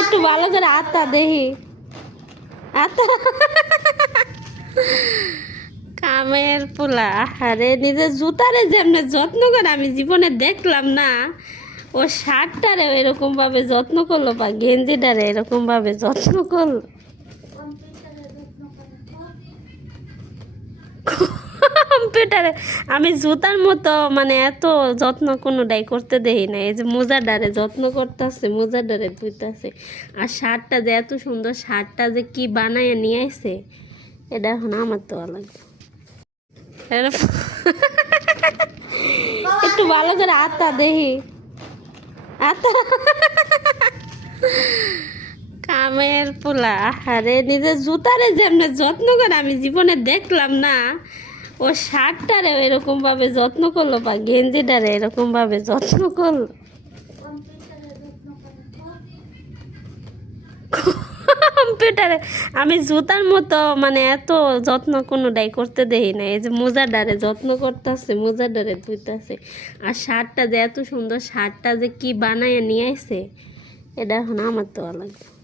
একটু ভালো করে আত্মা দেখি আত্মা কামের পোলা। আরে নিজের জুতারে যেমনে যত্ন করে আমি জীবনে দেখলাম না। ও শার্টটারে এরকম ভাবে যত্ন করলো বা গেঞ্জিটারে এরকম ভাবে যত্ন করলো। কম্পিউটারে আমি জুতার মতো মানে এত যত্ন কোনোটাই করতে দেই না। এই যে মোজাডারে যত্ন করতেছে, মোজাডারে ধুইতেছে। আর শার্টটা যে এত সুন্দর, শার্টটা যে কি বানায় নিয়ে আসছে এটা এখন আমার তো লাগবে। একটু ভালো করে আত্মা দেখি আত্মা কামের পোলা। আরে নিজের জুতারে যেমনে যত্ন করে আমি জীবনে দেখলাম না। ও শার্টটারে এরকম ভাবে যত্ন করলো বা গেঞ্জিটারে এরকম ভাবে যত্ন করলো। কম্পিউটারে আমি জুতার মতো মানে এত যত্ন কোনোটাই করতে দেই না। এই যে মোজাডারে যত্ন করতেছে, মোজাডারে ধুইতেছে। আর শার্টটা যে এত সুন্দর, শার্টটা যে কি বানায় নিয়ে আসছে এটা এখন আমার তো লাগবে।